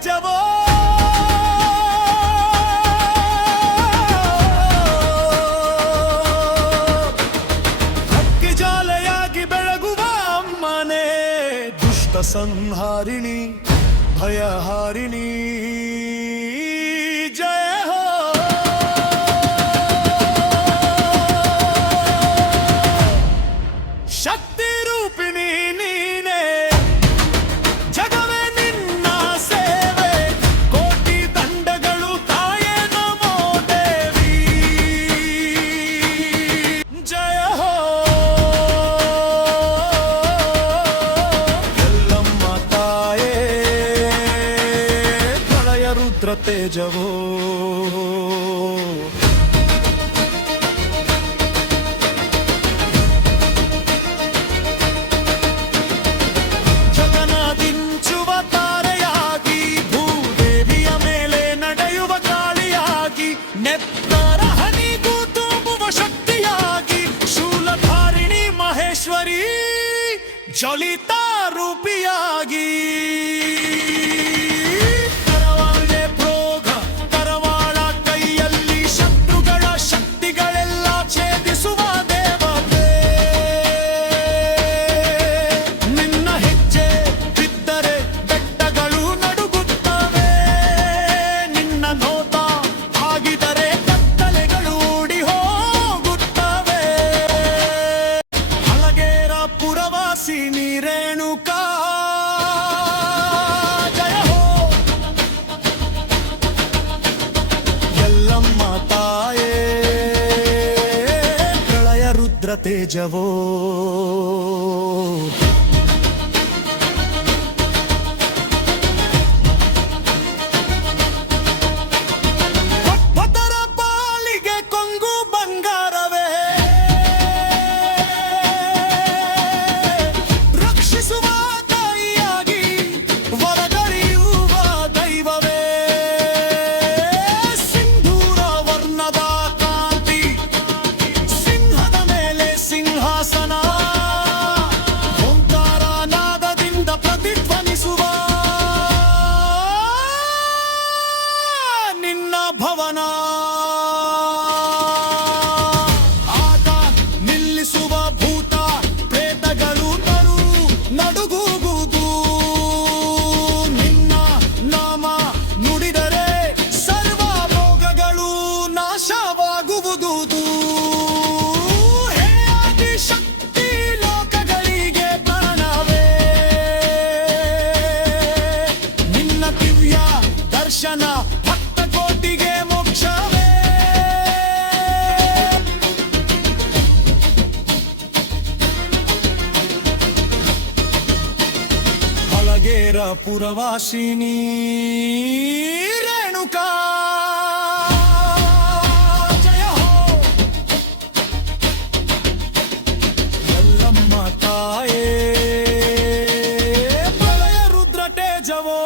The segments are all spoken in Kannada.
ರುದ್ರ ತೇಜವೋ ಹಕ್ಕಿ ಜಾಲೆಯಾಗಿ ಬೆಳಗುವ ಅಮ್ಮನೇ ದುಷ್ಟ ಸಂಹಾರಿಣಿ ಭಯಹಾರಿಣಿ ರುದ್ರ ತೇಜವೋ. ಜಗನಾದಿಂಚುವ ತಾರೆಯಾಗಿ, ಭೂದೇವಿಯ ಮೇಲೆ ನಡೆಯುವ ಗಾಳಿಯಾಗಿ, ನೆತ್ತರ ಹನಿಗೂ ತುಂಬುವ ಶಕ್ತಿಯಾಗಿ, ಶೂಲಧಾರಿಣಿ ಮಹೇಶ್ವರಿ ರೂಪಿಯಾಗಿ. ಪ್ರಳಯ ರುದ್ರ ನಡುಗುವುದು. ನಿನ್ನ ನಾಮ ನುಡಿದರೆ ಸರ್ವ ರೋಗಗಳು ನಾಶವಾಗುವುದು ಹೇ ಆದಿಶಕ್ತಿ ಲೋಕಗಳಿಗೆ ಪ್ರಾಣವೇ. ನಿನ್ನ ದಿವ್ಯ ದರ್ಶನ ಹಳಗೇರ ಪುರವಾಸಿನಿ ರೇಣುಕಾ ಜಯ ಹೋ ಎಲ್ಲಮ್ಮ ತಾಯೇ ಪ್ರಳಯ ರುದ್ರ ತೇಜವೋ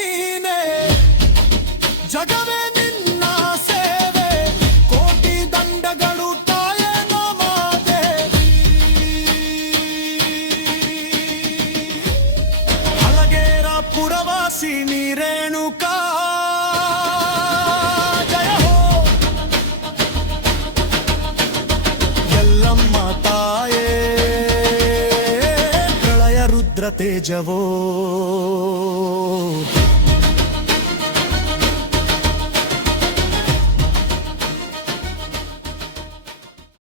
నేనే జగమే ಪ್ರಳಯ ರುದ್ರ ತೇಜವೋ